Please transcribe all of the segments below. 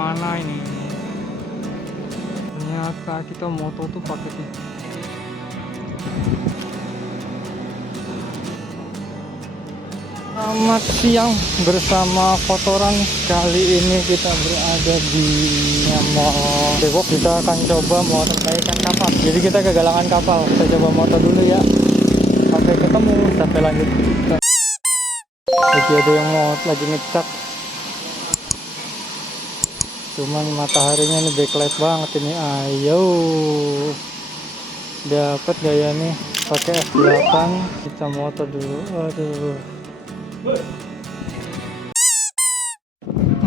Mana ini? Ternyata kita moto tuh pakai tuh. Selamat siang bersama Kotoran. Kali ini kita berada di Mall Depok. Kita akan coba motor ikan kapal. Jadi kita kegalangan kapal. Kita coba motor dulu ya. Sampai ketemu, sampai lanjut. Lagi ada yang mau lagi ngecak. Cuman mataharinya nih backlight banget ini. Ayo, dapat gaya nih pakai F8. Kita motor dulu. Aduh,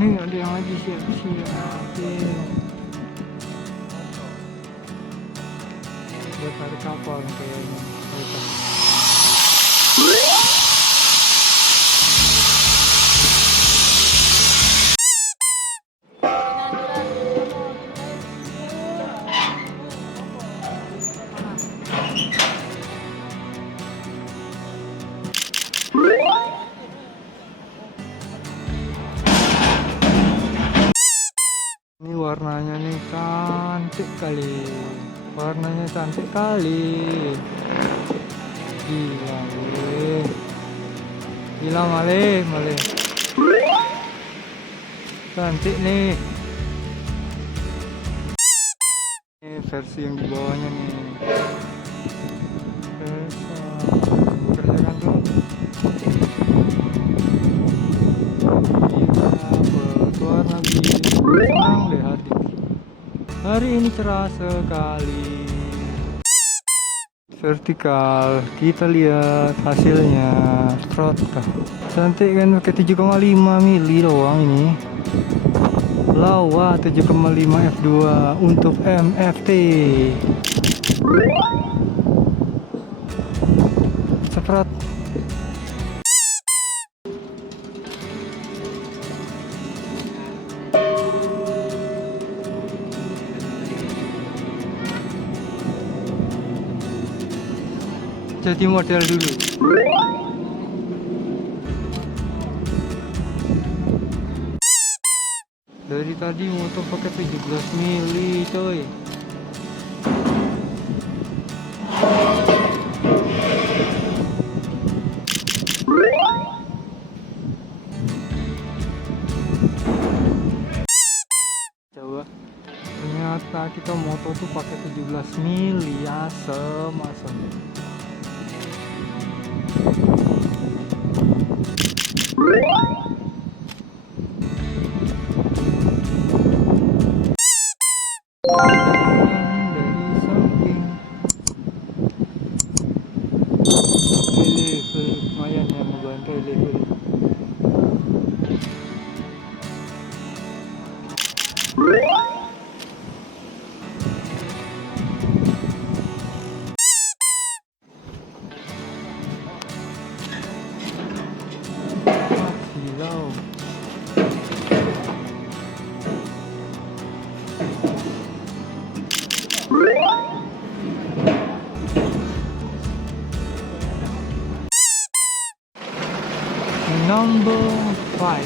ini ada yang lagi siap-siapin buat tarik kapal kayaknya. Ini warnanya nih cantik kali. Warnanya cantik kali. Gila malih. Gila malih. Cantik nih. Ini versi yang di bawahnya nih. Kerjakan tuh. Warna biru, senang deh hati. Hari ini cerah sekali. Vertikal, kita lihat hasilnya. Trotka cantik kan, pakai 7,5 mili doang ini. Lawa 7,5 F2 untuk MFT. Seprot. Jadi model dulu. Dari tadi motor pakai 17 mili coy. Coba. Ternyata kita motor tuh pakai 17 mili. Asem. Dari samping lumayan ya, membantu level. Silau. Number 5.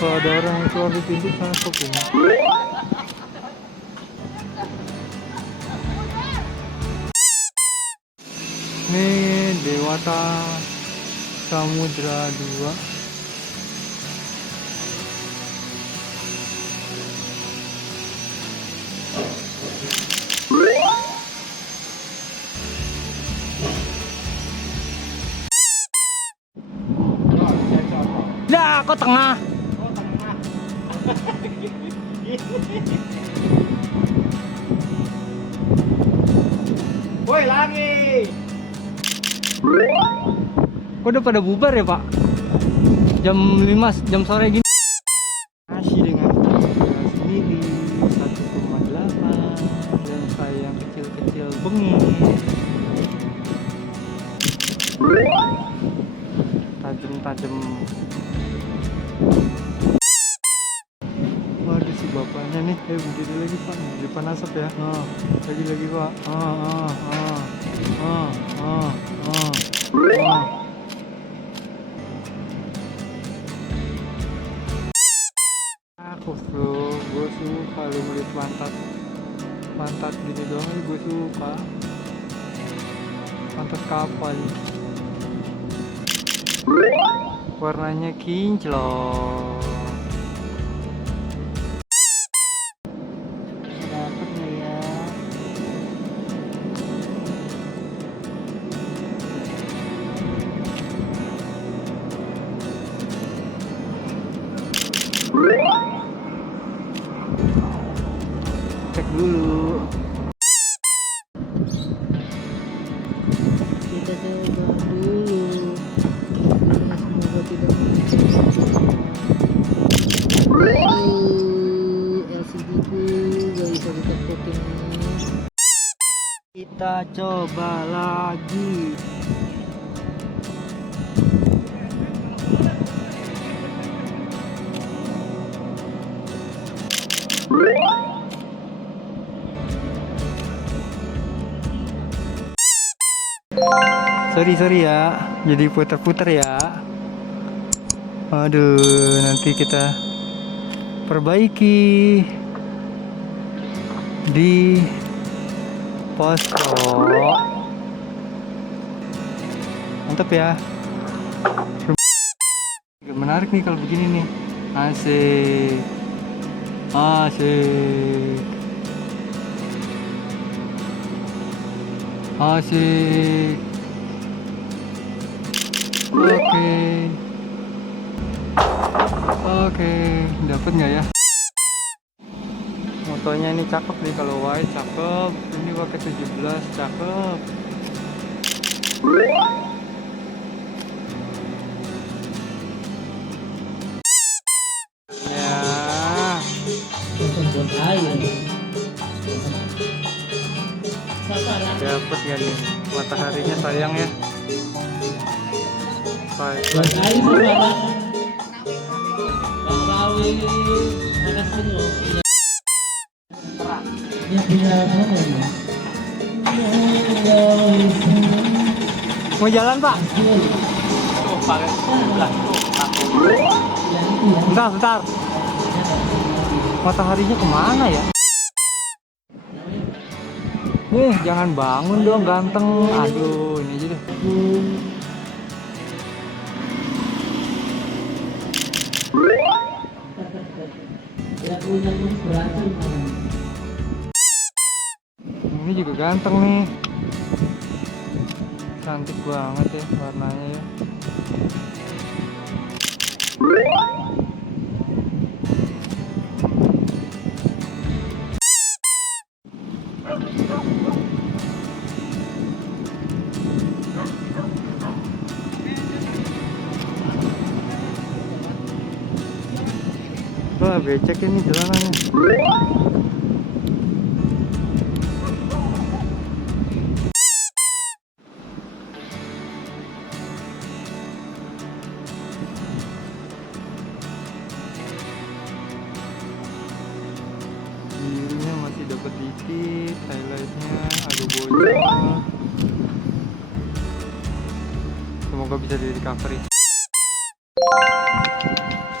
Kalau ada orang yang keluar di pintu sana stop ini. Ini Dewata Samudra 2. Nah, kok tengah? Woi lagi. Kok udah pada bubar ya Pak? Jam 5, jam sore gini. Masih dengan 13 mili 1,8 dan sayang kecil-kecil bengis. Tajem. Waduh si bapaknya nih, berdiri lagi Pak, di depan asap ya. Lagi Pak. Bro, gue suka lu ngeliat pantat gini doang, gue suka pantat kapal, warnanya kinclong. Dapat nggak ya? Cek dulu. Kita coba dulu. Semoga tidak LCD ku gak bisa ditakutin. Kita coba lagi. Sorry ya, jadi puter-puter ya. Aduh, nanti kita perbaiki di posko. Mantap ya. Menarik nih kalau begini nih. Asik. Asik. Asik. Oke, dapat nggak ya? Motonya ini cakep nih, kalau wide cakep, ini pakai 17 cakep. Ya, dapat nggak nih? Mataharinya sayang ya. Mau jalan Pak? Tuh pakai sebelah tuh. Bentar. Mataharinya kemana ya? Jangan bangun dong ganteng. Aduh, ini aja deh. Ini juga ganteng nih, cantik banget ya warnanya ya. Wah, becek ini jalanannya. Birunya masih dapat dikit, highlightnya agak bocor. Semoga bisa di recovery.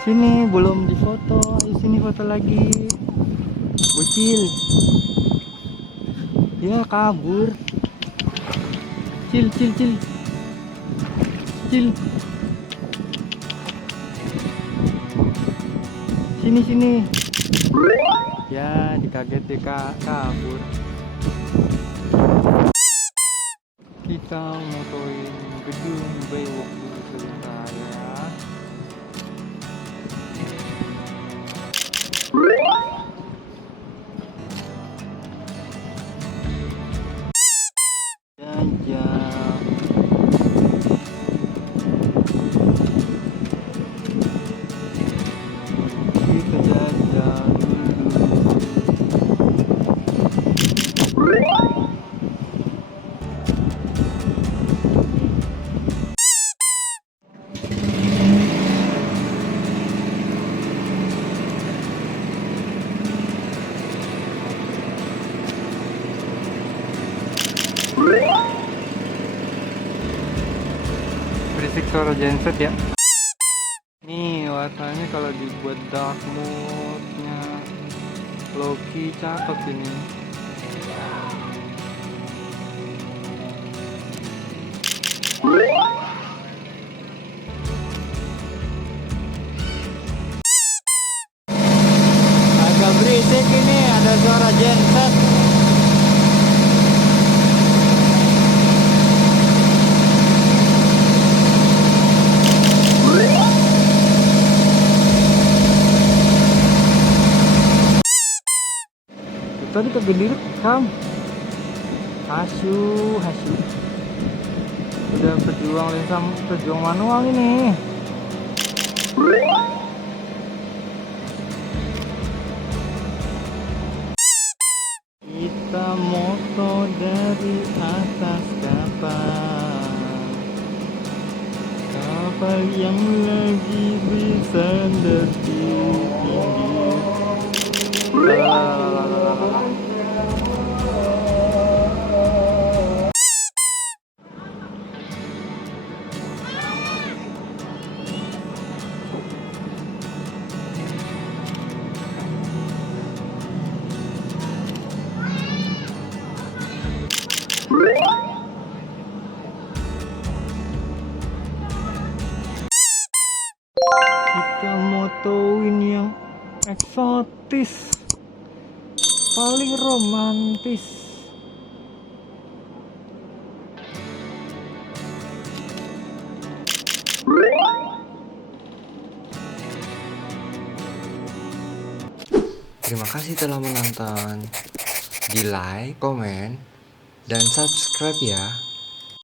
Sini belum difoto, sini foto lagi. Bocil. Ya kabur. Cil. Sini. Ya, dikaget deh kabur. Kita motoin gedung Baywalk dulu sebentar ya. Jajak. Kita jajak dulu. Berisik suara genset ya. Nih warnanya kalau dibuat dark mode Loki cakep ini. Agak berisik ini, ada suara genset. Tadi kagak direkam. Hasu. Udah berjuang manual ini. Kita moto dari atas kapal. Kapal yang lagi bersandar di pinggir. Kita motoin yang eksotis, paling romantis. Terima kasih telah menonton. Di like, komen, dan subscribe ya.